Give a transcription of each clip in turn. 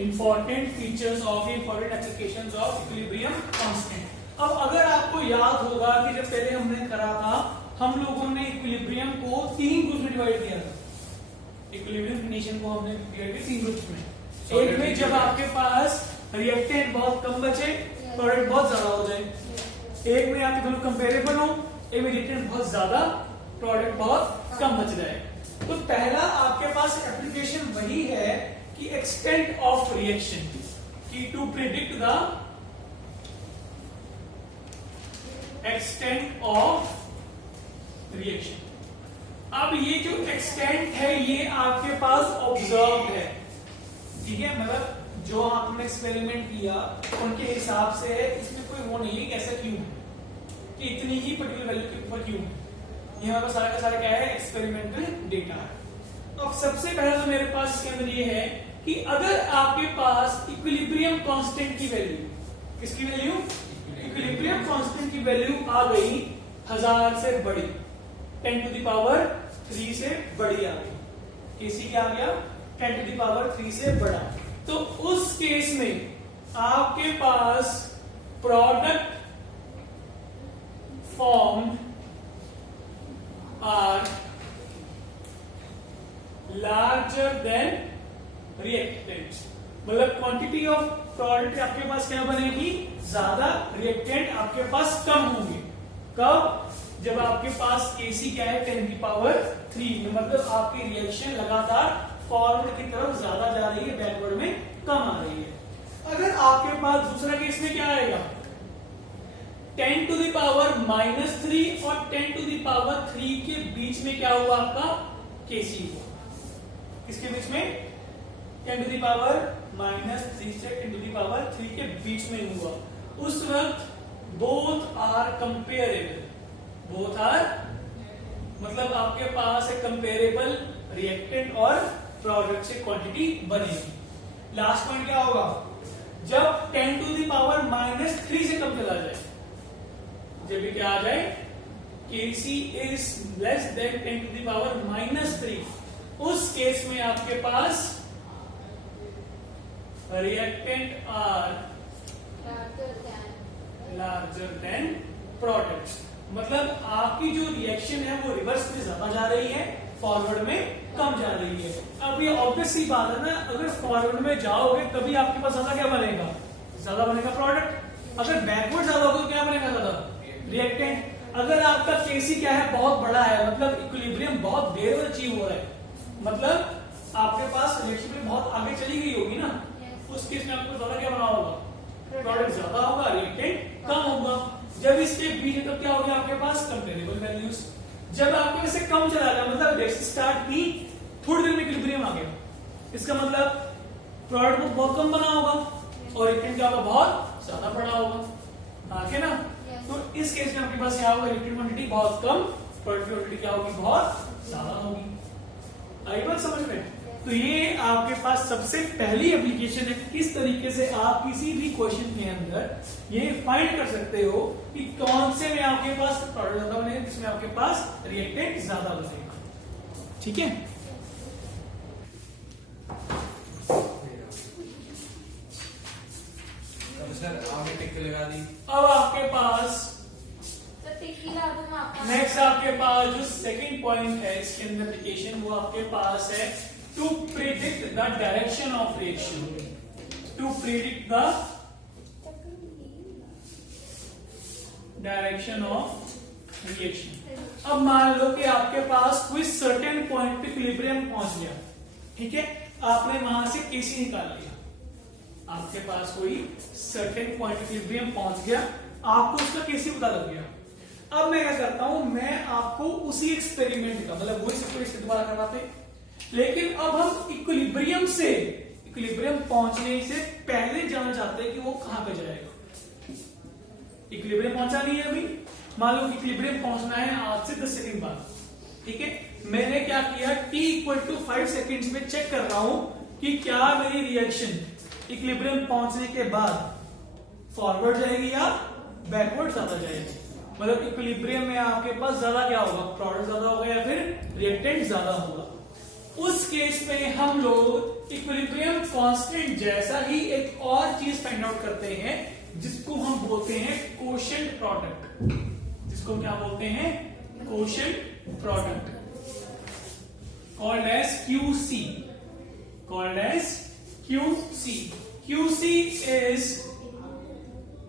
Important features of important applications of equilibrium constant. अब अगर आपको याद होगा कि जब पहले हमने करा था, हम लोगों ने इक्विलिब्रियम को 3 ग्रुप में डिवाइड किया था। इक्विलिब्रियम कंडीशन को हमने डिवाइड किया 3 ग्रुप में। एक में जब आपके पास रिएक्टेंट बहुत कम बचे, प्रोडक्ट बहुत ज्यादा हो जाए। एक में आपके दोनों कंपेरेबल हो, एक में रिएक्टेंट बहुत ज्यादा, प्रोडक्ट बहुत कम बच जाए। तो पहला आपके पास एप्लीकेशन वही है कि एक्सटेंट ऑफ रिएक्शन, कि to predict the extent of reaction. अब ये जो एक्सटेंट है ये आपके पास ऑब्जर्व है, ठीक है, मतलब जो आपने एक्सपेरिमेंट किया उनके हिसाब से है, इसमें कोई वो नहीं है कि ऐसा क्यों है कि इतनी ही पर्टिकुलर वैल्यू के ऊपर क्यों है। ये हमारा सारा का सारा क्या है, एक्सपेरिमेंटल डेटा है। अब सबसे पहले तो मेरे पास इसके अंदर ये है कि अगर आपके पास इक्विलिब्रियम कांस्टेंट की वैल्यू, किसकी वैल्यू, इक्विलिब्रियम कांस्टेंट की वैल्यू आ गई 1000 से बड़ी, 10 टू द पावर 3 से बड़ी आ गई, केसी क्या आ गया, 10 टू द पावर 3 से बड़ा, तो उस केस में आपके पास product form are larger than reactants, मतलब क्वांटिटी ऑफ प्रोडक्ट आपके पास क्या बनेगी, ज्यादा, रिएक्टेंट आपके पास कम होंगे। कब, जब आपके पास केसी क्या है 10 की पावर 3, मतलब आपकी रिएक्शन लगातार फॉरवर्ड की तरफ ज्यादा जा रही है, बैकवर्ड में कम आ रही है। अगर आपके पास दूसरा केस में क्या आएगा, 10 टू द पावर -3 और 10 टू द पावर 3 के बीच में क्या हुआ, आपका केसी हुआ। किसके बीच में, 10 टू द पावर -3 से 10 टू द पावर 3 के बीच में हुआ। उस वक्त both are comparable, both are मतलब आपके पास एक कंपेरेबल रिएक्टेंट और प्रोडक्ट से क्वांटिटी बनेगी। लास्ट पॉइंट क्या होगा, जब 10 टू द पावर -3 से कम चला जाए, जब भी क्या आ जाए, Kc is less than 10 to the power -3, उस केस में आपके पास reactant are larger than products, मतलब आपकी जो रिएक्शन है वो रिवर्स में ज्यादा जा रही है, फॉरवर्ड में कम जा रही है। अब ये ऑब्वियस सी बात है ना, अगर फॉरवर्ड में जाओगे तभी आपके पास ज्यादा क्या बनेगा, ज्यादा बनेगा प्रोडक्ट। अगर बैकवर्ड ज्यादा होगा तो क्या बनेगा, ज्यादा रिएक्टेंट। अगर आपका केसी क्या है, बहुत बड़ा है, मतलब इक्विलिब्रियम बहुत देर में अचीव हो रहा है, मतलब आपके पास रिएक्शन में बहुत आगे चली गई होगी ना, उस केस में आपको ज्यादा क्या बना होगा, प्रोडक्ट ज्यादा होगा, रिएक्टेंट कम होगा। जब इसके बीच में तो क्या होगा, आपके पास कंपेरेबल वैल्यूज। जब आपके वैसे कम चला गया, मतलब रिएक्शन स्टार्ट की, थोड़ी देर में इक्विलिब्रियम आ गया, इसका मतलब प्रोडक्ट को बहुत कम बना होगा और रिएक्टेंट क्या होगा, बहुत ज्यादा बड़ा होगा, आगे ना। तो इस केस में आपके पास क्या होगा, रिएक्टेंट क्वांटिटी बहुत कम, प्रोडक्ट क्वांटिटी क्या होगी, बहुत ज्यादा होगी। आई बात समझ में। तो ये आपके पास सबसे पहली एप्लीकेशन है, किस तरीके से आप किसी भी क्वेश्चन के अंदर ये फाइंड कर सकते हो कि कौन से में आपके पास प्रोडक्ट ज्यादा बनेगा, किसमें आपके पास रिएक्टेंट ज्यादा बनेगा, ठीक है। सर आपने टिक लगा दी। अब आपके पास नेक्स्ट आपके पास जो सेकंड पॉइंट है इसके अंदर एप्लीकेशन, वो आपके पास है to predict the direction of reaction, to predict the direction of reaction. अब मान लो कि आपके पास कोई सर्टेन पॉइंट पे इक्विलिब्रियम पहुंच गया, ठीक है, आपने वहां से केसी निकाल लिया, आपके पास कोई सर्टेन पॉइंट इक्विलिब्रियम पहुंच गया, आपको उसका केसी पता लग गया। अब मैं क्या करता हूं, मैं आपको उसी एक्सपेरिमेंट का, मतलब वही सिचुएशन दोबारा करवाते, लेकिन अब हम इक्विलिब्रियम से, इक्विलिब्रियम पहुंचने से पहले जानना चाहते हैं कि वो कहां पे जाएगा। इक्विलिब्रियम पहुंचा नहीं है अभी, मान लो इक्विलिब्रियम पहुंचना है आज से 10 सेकंड बाद, ठीक है। मैंने क्या किया, t = 5 सेकंड्स में चेक कर रहा हूं कि क्या मेरी रिएक्शन इक्विलिब्रियम पहुंचने के बाद फॉरवर्ड जाएगी या बैकवर्ड ज्यादा जाएगी, मतलब इक्विलिब्रियम में आपके पास ज्यादा क्या होगा, प्रोडक्ट ज्यादा होगा या फिर रिएक्टेंट ज्यादा होगा। उस केस में हम लोग इक्विलिब्रियम कांस्टेंट जैसा ही एक और चीज फाइंड आउट करते हैं जिसको हम बोलते हैं कोशेंट प्रोडक्ट। जिसको क्या बोलते हैं? Quotient product, called as QC, called as QC. QC is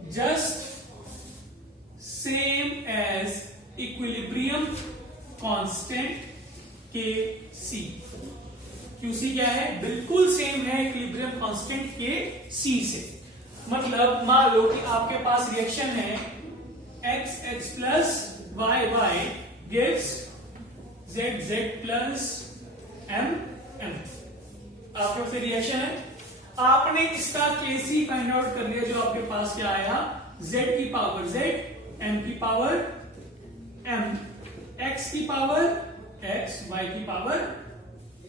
just same as equilibrium constant Kc. QC क्या है? बिल्कुल सेम है इक्विलिब्रियम कांस्टेंट Kc से। मतलब मान लो कि आपके पास रिएक्शन है x plus y gives z plus m। आपके पास रिएक्शन है, आपने इसका Kc फाइंड आउट कर लिया, जो आपके पास क्या आया? z की पावर z, m की पावर m, x की पावर x, y की पावर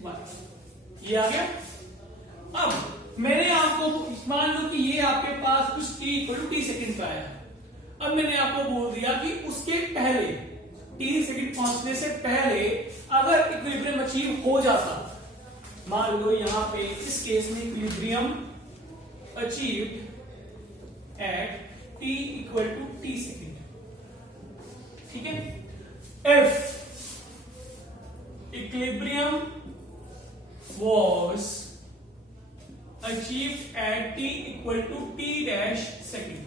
y। ये आ गया। अब मैंने आपको मान लो कि ये आपके पास कुछ t equal to t second का आया। अब मैंने आपको बोल दिया कि उसके पहले t सेकेंड पहुंचने से पहले अगर इक्विलिब्रियम अचीव हो जाता, मान लो यहां पे इस केस में equilibrium achieved at t equal to t second, ठीक है। if equilibrium was achieved at t equal to t dash second,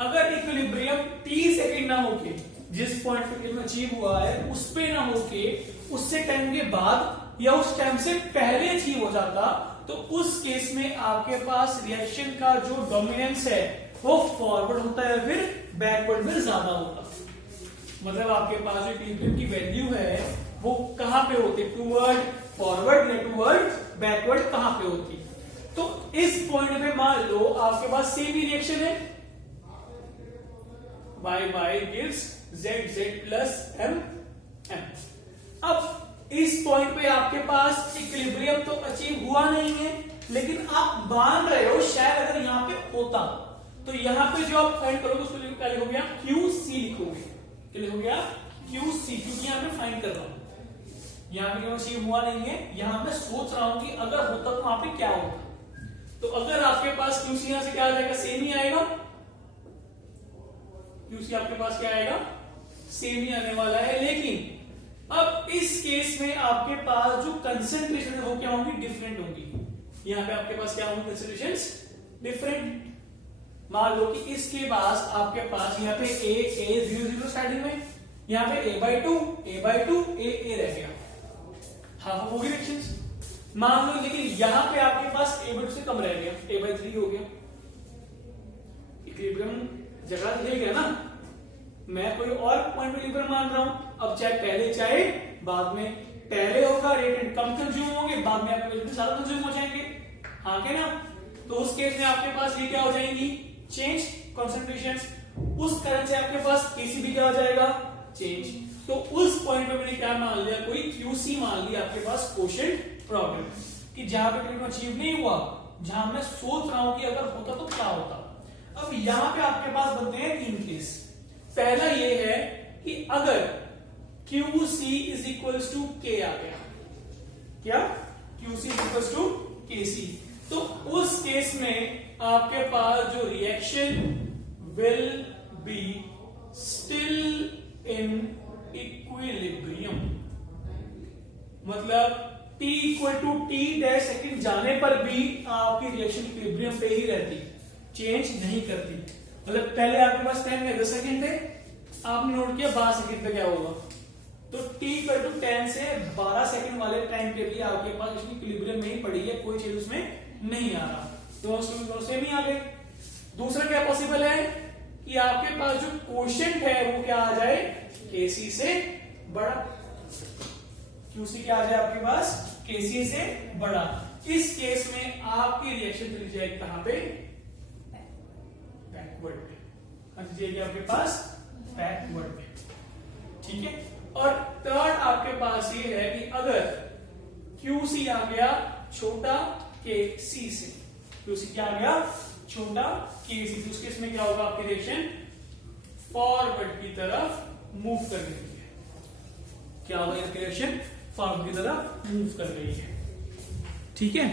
अगर इक्विलिब्रियम t सेकेंड ना होके जिस पॉइंट पे इक्विलिब्रियम अचीव हुआ है उस पे ना होके उससे टाइम के बाद या उस टाइम से पहले अचीव हो जाता, तो उस केस में आपके पास रिएक्शन का जो डोमिनेंस है वो फॉरवर्ड होता है, फिर बैकवर्ड में ज्यादा होता। मतलब आपके पास जो इक्विलिब्रियम की वैल्यू है वो कहां पे होती? टूवर्ड फॉरवर्ड या टूवर्ड बैकवर्ड कहां पे होती? तो इस पॉइंट पे मान लो आपके पास सेम ही रिएक्शन है, y gives z plus m। अब इस पॉइंट पे आपके पास इक्विलिब्रियम तो अचीव हुआ नहीं है, लेकिन आप मान रहे हो शायद अगर यहां पे होता, तो यहां पे जो आप फाइंड करोगे उसको क्या लिखोगे? QC लिखोगे। क्या लिखोगे आप? QC, क्योंकि यहां पे फाइंड कर रहा हूं, यहां पे अचीव हुआ नहीं है, यहां मैं सोच रहा हूं कि अगर होता तो वहां पे क्या होता। तो अगर आपके पास QC यहां से क्या आ जाएगा? सेम ही आएगा। QC आपके पास क्या आएगा? सेम ही आने वाला है। लेकिन अब इस केस में आपके पास जो कंसेंट्रेशन है वो क्या होंगी? डिफरेंट होंगी। यहां पे आपके पास क्या होंगी? कंसेंट्रेशंस डिफरेंट। मान लो कि इसके पास आपके पास यहाँ पे a 0 स्टार्टिंग में, यहाँ पे a/2 a रह गया, हाफ हो गई रिएक्शंस। मान लो लेकिन यहां पे आपके पास a/2 से कम रह गया, a/3 हो गया। इक्विलिब्रियम जगह हिल गया ना, मैं कोई और पॉइंट में इक्विलिब्रियम मान रहा हूं। अब चाहे पहले चाहे बाद में, पहले होगा रिएक्टेंट कम कंज्यूम होंगे, बाद में आपके रिएक्टेंट ज्यादा कंज्यूम हो जाएंगे, हाँ के ना। तो उस केस में आपके पास ये क्या हो जाएंगी? Change concentrations. उस कारण से आपके पास Kc भी क्या हो जाएगा? चेंज। तो उस पॉइंट पे मैंने क्या मान लिया? कोई QC मान लिया आपके पास कोशेंट प्रोडक्ट, कि जहां पे इक्विलिब्रियम अचीव नहीं हुआ, जहां मैं सोच रहा हूं कि अगर होता तो क्या होता। अब यहां पे आपके पास बनते हैं 3 केस। पहला ये है कि अगर QC is equals to K आ गया, क्या? QC is equals to KC, तो उस केस में आपके पास जो reaction will be still in equilibrium, मतलब t equal to t dash second जाने पर भी आपकी रिएक्शन इक्विलिब्रियम पे ही रहती, चेंज नहीं करती। मतलब पहले आपके पास टाइम में 10 सेकेंड थे, आपने नोट किया 12 सेकेंड पे क्या होगा, तो t इक्वल टू 10 से 12 सेकेंड वाले टाइम पे भी आपके पास इक्विलिब्रियम में ही पड़ी है, कोई चीज उसमें नहीं आ रहा, तो सेम ही आ गए। दूसरा क्या पॉसिबल है कि आपके पास जो कोशेंट है वो क्या आ जाए? Kc से बड़ा। QC क्या आ जाए आपके पास? Kc से बड़ा। इस केस में आपकी रिएक्शन चली जाएगी कहां पे? बैकवर्ड पे, जाएगी आपके पास बैकवर्ड पे, ठीक है। और थर्ड आपके पास ये है कि अगर QC आ गया छोटा Kc से, QC क्या आ गया? छोटा Kc से, उस केस में क्या होगा? आपकी रिएक्शन फॉरवर्ड की तरफ मूव कर रही है। क्या होगा? रिएक्शन फॉरवर्ड की तरफ मूव कर रही है, ठीक है।